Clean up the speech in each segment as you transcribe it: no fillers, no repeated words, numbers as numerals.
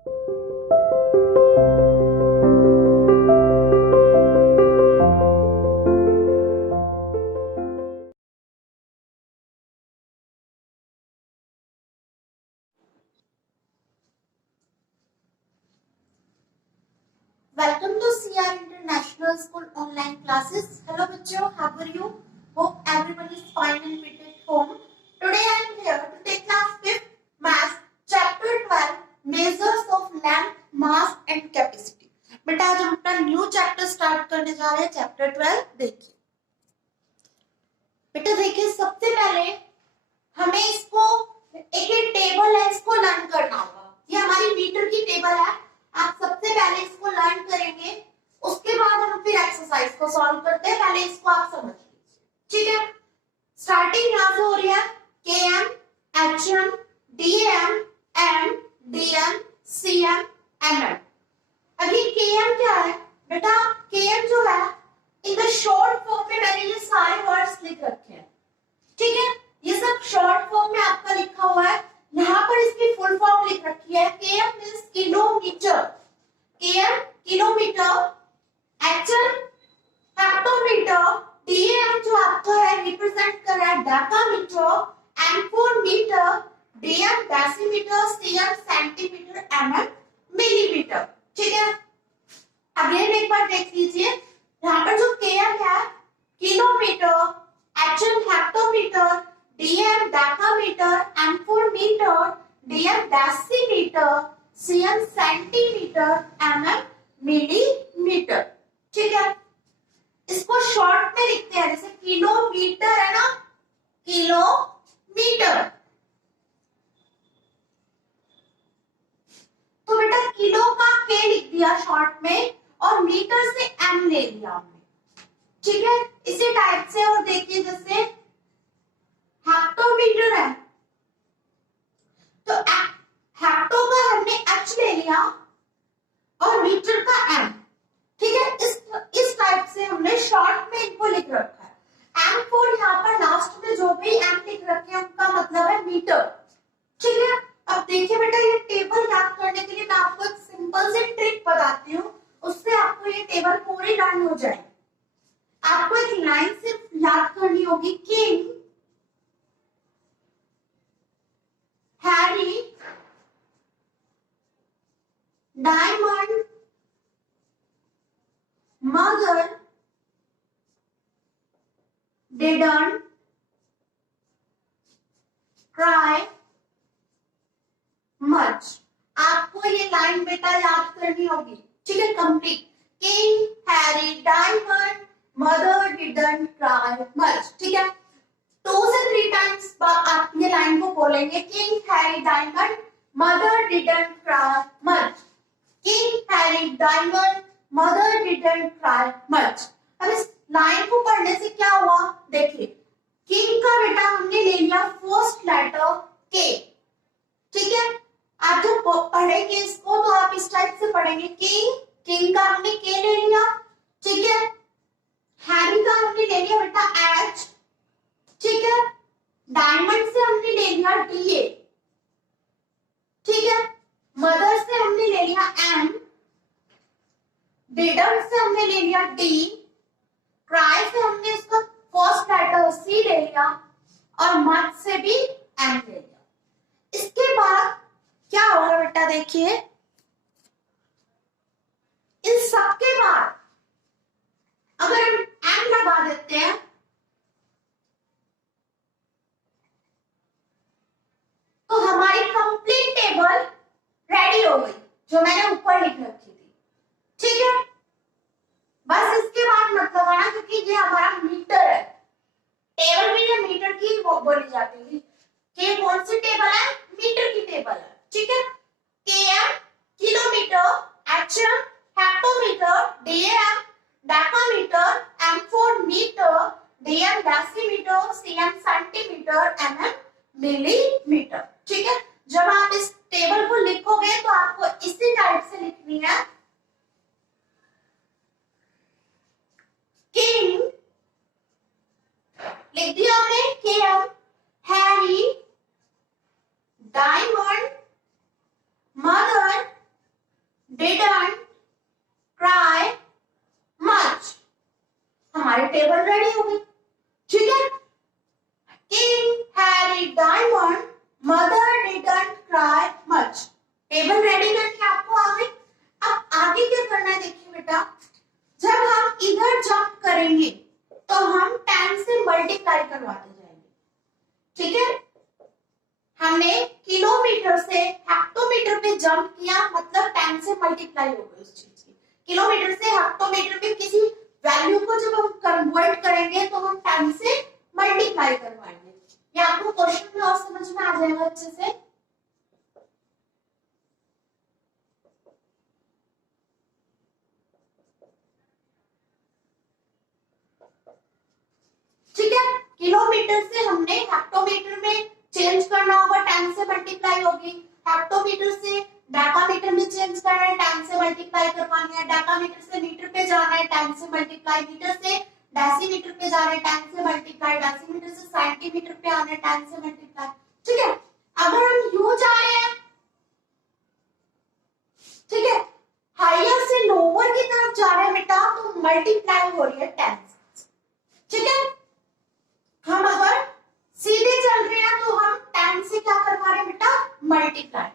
Welcome to CR International School online classes. Hello bachcho, how are you? Hope everyone is fine and fit at home. Today I am here to take class 5th Math chapter 12 measures of length, mass and capacity. बेटा आज हम अपना new chapter start करने जा रहे हैं chapter 12. देखिए बेटा, देखिए सबसे पहले हमें इसको एक टेबल है, इसको लर्न करना होगा. ये हमारी मीटर की टेबल है. आप सबसे पहले इसको लर्न करेंगे, उसके बाद हम फिर एक्सरसाइज को सॉल्व करते हैं. पहले इसको आप समझ लीजिए, ठीक है. स्टार्टिंग यहां से हो रही है KM, HM, DM, M, DM, CM, MM. अभी KM क्या है बेटा? KM जो है इन द शॉर्ट फॉर्म में मैंने ये सारे वर्ड्स लिख रखे हैं, ठीक है. ये सब शॉर्ट फॉर्म में आपका लिखा हुआ है. यहाँ पर इसकी फुल फॉर्म लिख रखी है. KM means kilometre, KM kilometre, HM hectometre, DM जो आपका है रिप्रेजेंट कर रहा है decametre, M for metre, DM decimetre, CM centimetre, MM millimetre, ठीक है. अब ये एक बार देख लीजिए, यहाँ पर जो KM है kilometre, HM hectometre, DM decametre, M for metre, DM decimetre, CM centimetre, MM millimetre, ठीक है. इसको शॉर्ट में लिखते हैं, जैसे किलोमीटर है ना, किलोमीटर. तो बेटा किलो का K लिख दिया शॉर्ट में और मीटर से M ले लिया हमने, ठीक है. इसी टाइप से और देखिए जैसे हेक्टोमीटर है तो हेक्टो का हमने H ले लिया और मीटर का M, ठीक है. इस टाइप से हमने शॉर्ट में इनको लिख रखा है. M फॉर यहाँ पर लास्ट में जो भी M लिख रखे हैं उनका मतलब है मीटर, ठीक है. अब देखिए बेटा, ये टेबल याद करने के लिए मैं आपको एक सिंपल सी ट्रिक बताती हूँ, उससे आपको ये टेबल पूरी लर्न हो जाएगी. आपको एक लाइन सिर्फ याद करनी होगी, king, Harry, diamond, mother, didn't try much. आपको ये लाइन बेटा याद करनी होगी, ठीक है. Complete. King, Harry, diamond, mother, didn't try much, ठीक है. 2 से 3 टाइम्स आप ये लाइन को बोलेंगे, king, Harry, diamond, mother, didn't try much. King, Harry, diamond, mother, didn't try much. अब इस लाइन को पढ़ने से क्या हुआ देखिए, किंग का बेटा हमने ले लिया फर्स्ट लेटर K, ठीक है. आप जब पढ़ेंगे इसको तो आप इस टाइप से पढ़ेंगे, किंग का हमने K ले लिया, ठीक है. हैरी का हमने ले लिया बेटा H, ठीक है. डायमंड से हमने ले लिया DA, ठीक है. मदर से हमने ले लिया M, डिडंट से हमने ले लिया D, ट्राई से हमने इसका फर्स्ट लेटर C ले लिया और मच से भी M ले लिया. इसके बाद क्या होगा बेटा, देखिए इन सबके बाद अगर हम M लगा देते हैं तो हमारी कंप्लीट टेबल रेडी हो गई जो मैंने ऊपर लिख रखी थी, ठीक है. बस इसके बाद मत लगाना क्योंकि ये हमारा मीटर है. टेबल में ये मीटर की बोली जाती है. ये कौन सी टेबल है? मीटर की टेबल है, ठीक है. KM kilometre, HM hectometre, DM decametre, M for metre, DM decimetre, CM centimetre, MM millimetre, ठीक है. जब आप इस टेबल को लिखोगे तो आपको इसी टाइप से लिखनी है. किंग लिख दिया हमने, KM, हैरी, डायमंड, मदर, से हेक्टोमीटर पे जंप किया मतलब 10 से मल्टीप्लाई हो गई उस चीज की। किलोमीटर से हेक्टोमीटर में किसी वैल्यू को जब हम कन्वर्ट करेंगे तो हम 10 से मल्टीप्लाई करवाएंगे। ये आपको क्वेश्चन में और समझ में आ जाएगा अच्छे से। ठीक है, किलोमीटर से हमने हेक्टोमीटर में चेंज करना होगा, 10 से मल्टीप्लाई होगी। हेक्टोमीटर से डेकामीटर में चेंज करना है, 10 से मल्टीप्लाई करवानी है। डेकामीटर से मीटर पे जाना है, 10 से मल्टीप्लाई। मीटर से डेसीमीटर पे जाना है, 10 से मल्टीप्लाई। डेसीमीटर से सेंटीमीटर पे आना है, 10 से मल्टीप्लाई। ठीक है, अगर हम यूं जा रहे हैं, ठीक है, हायर से लोअर की तरफ जा रहे हैं बेटा, तो मल्टीप्लाई हो रही है 10। ठीक है, हम अगर सीधे चल रहे हैं तो हम 10 से क्या करवा रहे हैं बेटा, मल्टीप्लाई।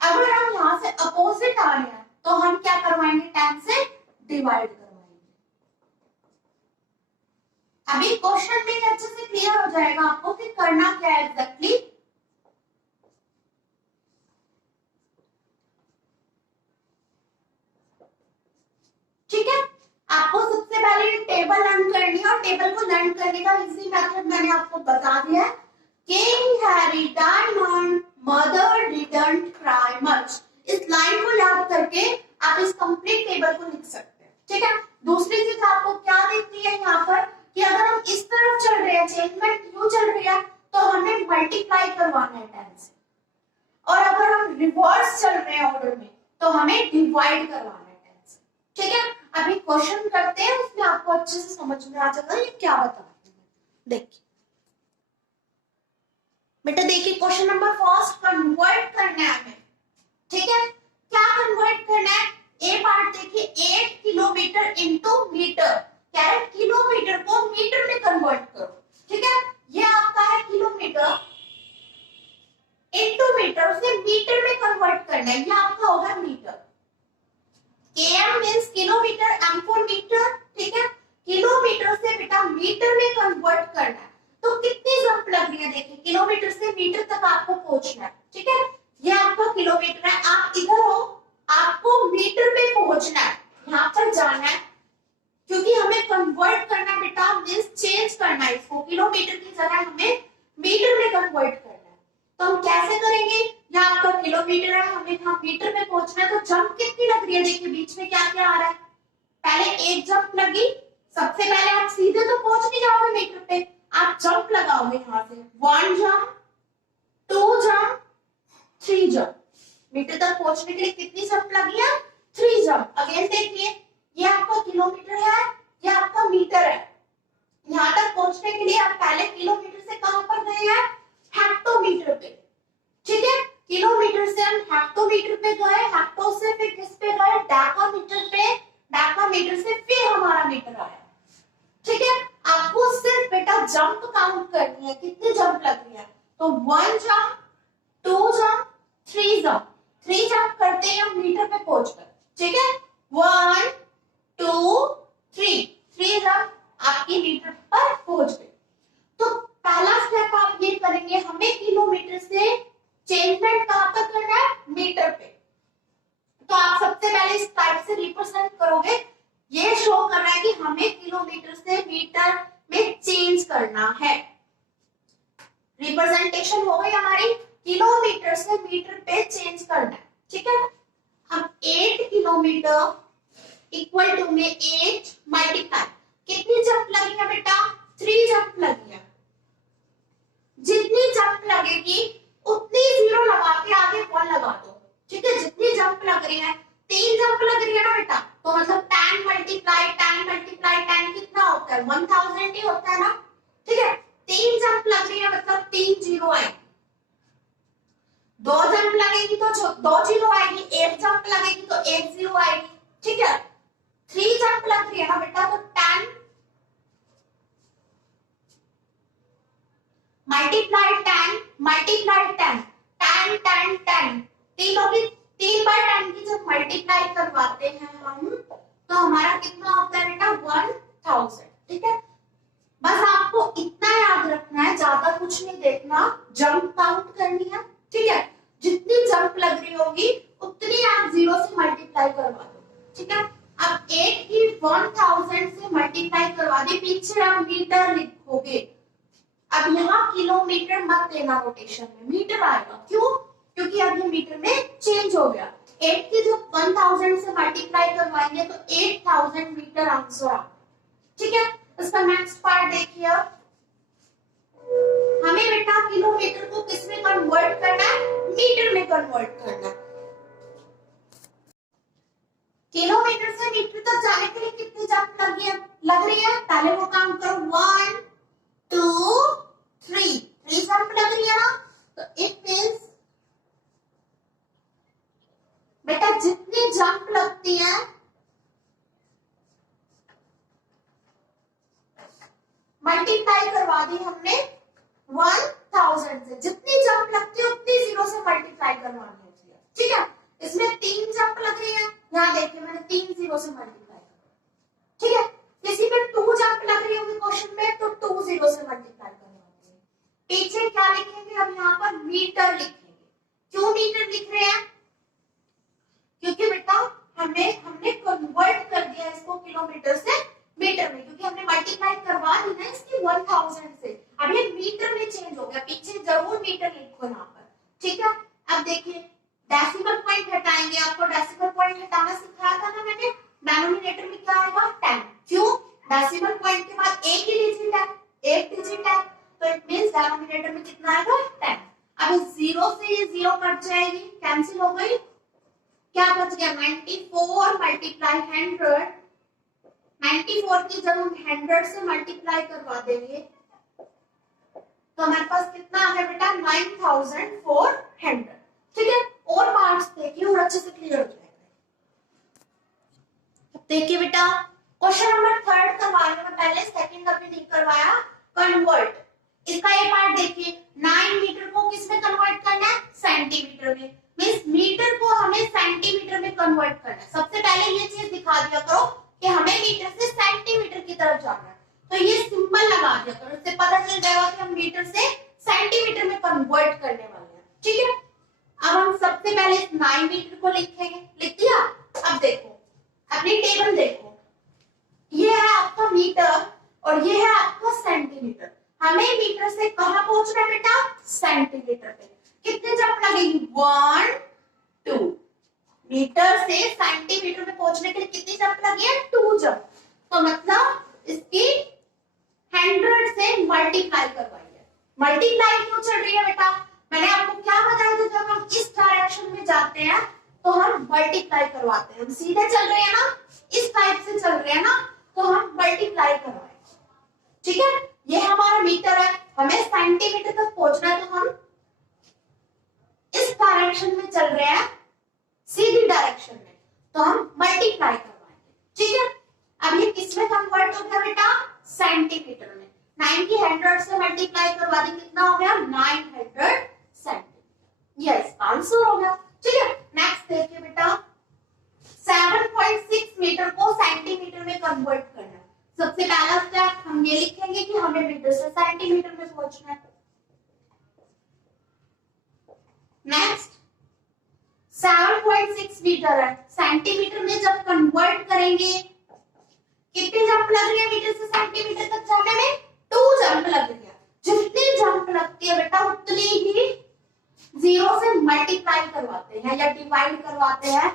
अगर हम यहां से अपोजिट आ रहे हैं तो हम क्या करवाएंगे, 10 से डिवाइड करवाएंगे। अभी क्वेश्चन में अच्छे से क्लियर हो जाएगा आपको कि करना क्या है एग्जैक्टली। ठीक है, आपको सबसे पहले टेबल लर्न करनी है और टेबल को लर्न करने का इजी मेथड मैंने आपको बता दिया है। King Harry diamond, mother didn't cry much. इस लाइन को याद करके आप इस कंप्लीट टेबल को लिख सकते हैं। ठीक है, दूसरी चीज आपको क्या देखनी है यहाँ पर कि अगर हम इस तरफ चल रहे हैं, चेंजमेंट यूं चल रही है, तो हमें मल्टीप्लाई करवाना है 10 से। और अगर हम रिवर्स चल रहे हैं ऑर्डर में तो हमें डिवाइड करवाना है 10 से। ठीक है, अभी क्वेश्चन करते हैं, उसमें आपको अच्छे से समझ में आ जाएगा ये क्या बता रहे हैं। देखिए बेटा, देखिए क्वेश्चन नंबर फर्स्ट, कन्वर्ट करना है हमें। ठीक है, क्या कन्वर्ट करना है, ए पार्ट देखिए, 8 किलोमीटर इंटू मीटर। क्या है, किलोमीटर को मीटर में कन्वर्ट करो। ठीक है, ये आपका है किलोमीटर इंटू मीटर, उसे मीटर में कन्वर्ट करना है, ये आपका होगा metre. km means kilometre, m for metre. ठीक है, किलोमीटर से बेटा मीटर में कन्वर्ट करना है, तो कितनी जंप लग रही है, देखिए किलोमीटर से मीटर तक आपको पहुंचना है। ठीक है, ये आपका किलोमीटर है, आप इधर हो, आपको मीटर पे पहुंचना है, यहाँ पर जाना है, क्योंकि हमें कन्वर्ट करना बेटा मींस चेंज करना है इसको, किलोमीटर की जगह हमें मीटर में कन्वर्ट करना है। तो हम कैसे करेंगे, ये आपका किलोमीटर है, हमें यहाँ मीटर में पहुंचना है, तो जंप कितनी लग रही है, देखिए बीच में क्या क्या आ रहा है। पहले एक जंप लगी, सबसे पहले आप सीधे तो पहुंच नहीं जाओगे मीटर पे, आप जंप लगाओगे यहाँ से, 1 जंप, 2 जंप, 3 जंप। मीटर तक पहुंचने के लिए कितनी जंप लगी है, 3 जंप। अगेन देखिए, ये आपका किलोमीटर है, ये आपका मीटर है। यहाँ तक पहुंचने के लिए आप पहले किलोमीटर से कहां पर गए हैं, हेक्टोमीटर पे। ठीक है, किलोमीटर से हम हेक्टोमीटर पे गए, हेक्टो से फिर किस पे गए, डेकामीटर पे, डेकामीटर से फिर हमारा मीटर आया। ठीक है, आपको सिर्फ बेटा जंप काउंट करनी है, कितनी जंप लग रही है, तो 1 जंप, 2 जंप, 3 जंप। 3 जंप करते हैं हम मीटर पे पहुंचकर। ठीक है, 1 2 3 जंप आपकी मीटर पर पहुंच गए। तो पहला स्टेप आप ये करेंगे, हमें किलोमीटर से चेंजमेंट कहां पर करना है, मीटर पे। तो आप सबसे पहले इस टाइप से रिप्रेजेंट करोगे, ये शो कर रहा है कि हमें किलोमीटर से मीटर में चेंज करना है। रिप्रेजेंटेशन हो गई हमारी, किलोमीटर से मीटर पे चेंज करना है। ठीक है, हम 8 किलोमीटर इक्वल टू में 8 मल्टीप्लाई, कितनी जंप लगी है बेटा, 3 जंप लगी है। जितनी जंप लगेगी उतनी जीरो लगा के आगे 1 लगा दो। ठीक है, जितनी जंप लग रही है, 3 जंप लग रही है ना बेटा, तो मतलब 10 मल्टीप्लाई 10 कितना होता है, 1000 ही होता है ना। ठीक है, 3 जंप लग रही है मतलब 3 जीरो आएगी। 2 जंप लगेगी तो 2 जीरो आएगी, 1 जंप लगेगी तो 1 जीरो आएगी। ठीक है, 3 जंप लग रही है ना बेटा, तो 10 मल्टीप्लाई 10 मल्टीप्लाई 10 10 10 10, तीनों की 3 बार 10 की जब मल्टीप्लाई करवाते हैं हम, तो हमारा कितना होता है बेटा, 1000। ठीक है, बस आपको इतना याद रखना है, ज्यादा कुछ नहीं देखना, जंप काउंट करनी है। ठीक है, जितनी जंप लग रही होगी उतनी आप 0 से मल्टीप्लाई करवा दो, ठीक है। अब 8 की 1000 से मल्टीप्लाई करवा दी, पीछे आप मीटर लिखोगे। अब यहाँ किलोमीटर मत देना नोटेशन में, मीटर आएगा। क्यों? क्योंकि अब ये मीटर में चेंज हो गया। 8 की जो 1000 से मल्टीप्लाई करवाएंगे तो 8000 मीटर आंसर आ, ठीक है। इसका नेक्स्ट पार्ट देखिए। हमें बेटा किलोमीटर को किस में कन्वर्ट करना है? मीटर में कन्वर्ट करना है। किलोमीटर से मीटर तक जाने के लिए कितनी जंप लग रही है? पहले वो काम करो, 1 2 3 जंप लग रही है ना, तो इट मींस बेटा जितनी जंप लगती है मल्टीप्लाई करवा दी हमने 1000 से, जितनी जंप लगती है उतनी 0 से मल्टीप्लाई करवानी होती है, ठीक है। इसमें 3 जंप लग रही है, यहाँ देखिए मैंने 3 0 से मल्टीप्लाई किया, ठीक है। किसी में 2 जंप लग रही होगी क्वेश्चन में तो 2 0 से मल्टीप्लाई करवानी है। पीछे क्या लिखेंगे? अब यहाँ पर मीटर लिखेंगे। क्यों मीटर लिख रहे हैं? क्योंकि बेटा हमने कन्वर्ट कर दिया इसको किलोमीटर से मीटर में, क्योंकि हमने मल्टीप्लाई करवा दी ना इसकी 1000 से। अब ये मीटर में चेंज हो गया, पीछे जरूर मीटर लिखो यहाँ पर, ठीक है। अब देखिए डेसिमल पॉइंट हटाएंगे, आपको डेसिमल पॉइंट हटाना सिखाया था ना मैंने। डिनोमिनेटर में क्या आएगा? 10। क्यों? डेसिमल पॉइंट के बाद एक ही डिजिट है, एक डिजिट है, तो इट मींस डिनोमिनेटर में कितना आएगा? 10। अब इस 0 से ये 0 कट जाएगी, कैंसिल हो गई, क्या बच गया? 94 मल्टीप्लाई 100। 94 की जब हम 100 से मल्टीप्लाई करवा देंगे तो हमारे पास कितना आ गया बेटा? 9400, ठीक है। और पार्ट्स देखिए और अच्छे से क्लियर हो जाएगा। देखिए बेटा क्वेश्चन नंबर 3 करवा रही हूं मैं, पहले सेकंड अभी नहीं करवाया। कन्वर्ट, इसका ये पार्ट देखिए, 9 मीटर को किस में कन्वर्ट करना है? सेंटीमीटर में। मींस मीटर को हमें सेंटीमीटर में कन्वर्ट करना है। सबसे पहले ये चीज दिखा दिया करो कि हमें मीटर से सेंटीमीटर की तरफ जाना है, तो ये सिंबल लगा दिया करो, इससे पता चल जाएगा कि हम मीटर से सेंटीमीटर में कन्वर्ट करने वाले हैं, ठीक है। अब हम सबसे पहले 9 मीटर को लिखेंगे, लिख दिया। अब देखो अपनी टेबल देखो, ये है आपका मीटर और ये है आपका सेंटीमीटर। हमें मीटर से कहां पहुंचना है बेटा? सेंटीमीटर पे। कितने जंप लगेगी? 1 2। मीटर से सेंटीमीटर में पहुंचने के लिए कितनी जंप लगी है? 2 जंप। तो मतलब इसकी 100 से मल्टीप्लाई करवाई है। मल्टीप्लाई क्यों चल रही है बेटा? मैंने आपको क्या बताया था, जब हम इस डायरेक्शन में जाते हैं तो हम मल्टीप्लाई करवाते हैं। हम सीधे चल रहे हैं ना, इस टाइप से चल रहे हैं ना, तो हम मल्टीप्लाई करवाएंगे, ठीक है। ये हमारा मीटर है, हमें सेंटीमीटर तक पहुंचना है, तो हम इस डायरेक्शन में चल रहे हैं, सीधी डायरेक्शन में, तो हम मल्टीप्लाई करवाएंगे, ठीक है। अब ये किस में कन्वर्ट हो गया बेटा? सेंटीमीटर में। 9 की 100 से मल्टीप्लाई करवा दी, कितना हो गया? 900 सेंटीमीटर। यस, आंसर हो गया, ठीक है। नेक्स्ट देखिए बेटा, 7.6 मीटर को सेंटीमीटर में कन्वर्ट करना है। सबसे पहला स्टेप हम ये लिखेंगे कि हमें मीटर से सेंटीमीटर में पहुंचना है। नेक्स्ट 7.6 मीटर है, सेंटीमीटर में जब कन्वर्ट करेंगे कितनी जंप लग रही है मीटर से सेंटीमीटर तक जाने में? 2 जंप लग रही है। जितनी जंप लगती है बेटा उतनी ही 0 से मल्टीप्लाई करवाते हैं या डिवाइड करवाते हैं।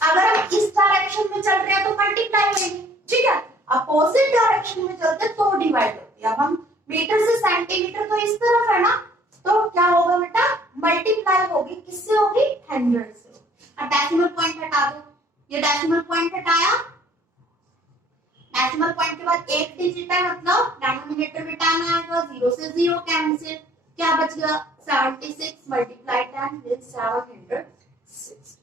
अगर हम इस डायरेक्शन में चल रहे हैं तो मल्टीप्लाई होगी, ठीक है। अपोजिट डायरेक्शन में चलते तो डिवाइड होती है। अब हम मीटर से सेंटीमीटर तो इस तरफ है ना, तो क्या होगा बेटा? मल्टीप्लाई होगी, किससे होगी? 100 से। अब डेसिमल पॉइंट हटा दो, ये डेसिमल पॉइंट हटाया, डेसिमल पॉइंट के बाद एक डिजिट है, मतलब डिनोमिनेटर में 10 आएगा, 0 से 0 कैंसिल, क्या बच गया? 76 मल्टीप्लाई 10 मींस 760,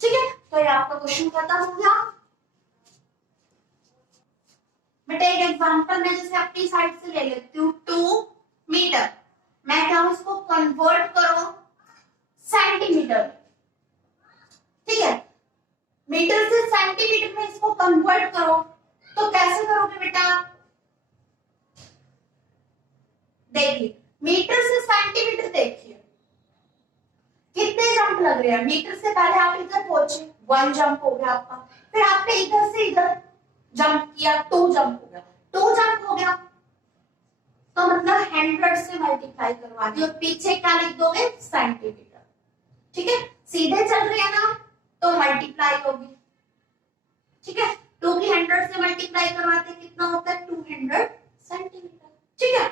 ठीक है। तो ये आपका क्वेश्चन खत्म हो गया बेटा। एक एग्जांपल मैं जैसे अपनी साइड से ले लेती हूँ, 2 मीटर, मैं क्या हूं इसको कन्वर्ट करो सेंटीमीटर, ठीक है। मीटर से सेंटीमीटर में इसको कन्वर्ट करो, तो कैसे करोगे बेटा? देखिए मीटर से सेंटीमीटर देखिए, कितने जंप लग रहे हैं? मीटर से पहले आप इधर पहुंचे, 1 जंप हो गया आपका, फिर आपने इधर से इधर जंप किया, 2 जंप हो गया, 2 जंप हो गया, तो मतलब 100 से मल्टीप्लाई करवा दिए और पीछे क्या लिख दोगे? सेंटीमीटर। ठीक है, सीधे चल रहे हैं ना तो मल्टीप्लाई होगी। ठीक है, 2 की 100 से मल्टीप्लाई करवाते कितना होता है? 200 सेंटीमीटर। ठीक है,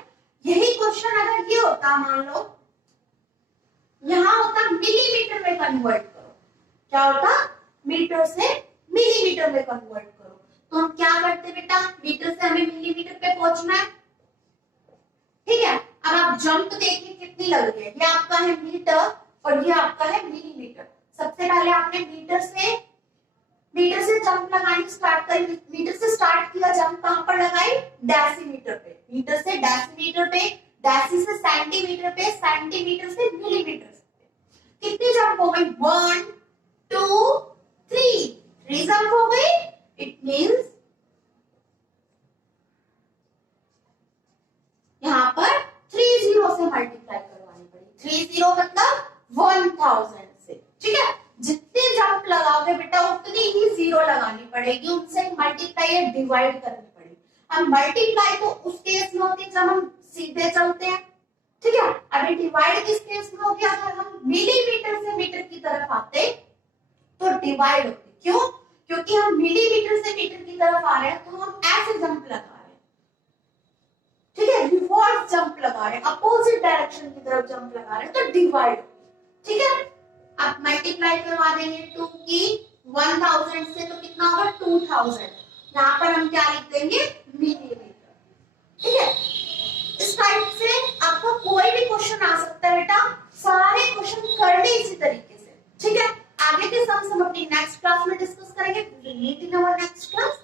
यही क्वेश्चन अगर ये होता, मान लो यहां होता मिलीमीटर में कन्वर्ट करो, क्या होता? मीटर से मिलीमीटर में कन्वर्ट करो, तो हम क्या करते बेटा? मीटर से हमें मिलीमीटर पे पहुंचना है। ठीक है, अब आप जंप देखिए कितनी लग रही है, ये आपका है मीटर और ये आपका है मिलीमीटर। सबसे पहले आपने मीटर से जंप लगानी स्टार्ट करी, मीटर से स्टार्ट किया, जंप कहां पर लगाई? डेसीमीटर पे, मीटर से डेसीमीटर पे, डेसी से सेंटीमीटर पे, सेंटीमीटर से मिलीमीटर। कितनी जंप हो गई? 1 2 3 जंप हो गई। इट मीन्स यहाँ पर 30 से मल्टीप्लाई करवानी पड़ी। 30 मतलब 1000 से। ठीक है, जितने जंप लगाओगे बेटा उतनी ही जीरो लगानी पड़ेगी, उनसे मल्टीप्लाई या डिवाइड करनी पड़ेगी। अब मल्टीप्लाई तो उस केस में होती है जब हम सीधे चलते हैं। ठीक है, अभी डिवाइड किस केस में हो गया? अगर हम मिलीमीटर से मीटर की तरफ आते तो डिवाइड होती। क्यों? क्योंकि हम मिलीमीटर से मीटर की तरफ आ रहे हैं तो हम ऐसे जंप लगा रहे हैं। ठीक है, रिवर्स जंप लगा रहे हैं, अपोजिट डायरेक्शन की तरफ जंप लगा रहे हैं, तो डिवाइड। ठीक है, अब मल्टीप्लाई करवा देंगे 2 की 1000 से, तो कितना होगा? 2000। यहाँ पर हम क्या लिख देंगे? मिलीमीटर। ठीक है, इस टाइप से आपको कोई भी क्वेश्चन आ सकता है बेटा, सारे क्वेश्चन करने इसी तरीके से। ठीक है, आगे के सम्स हम अपनी नेक्स्ट क्लास में डिस्कस करेंगे। Meet in our next class.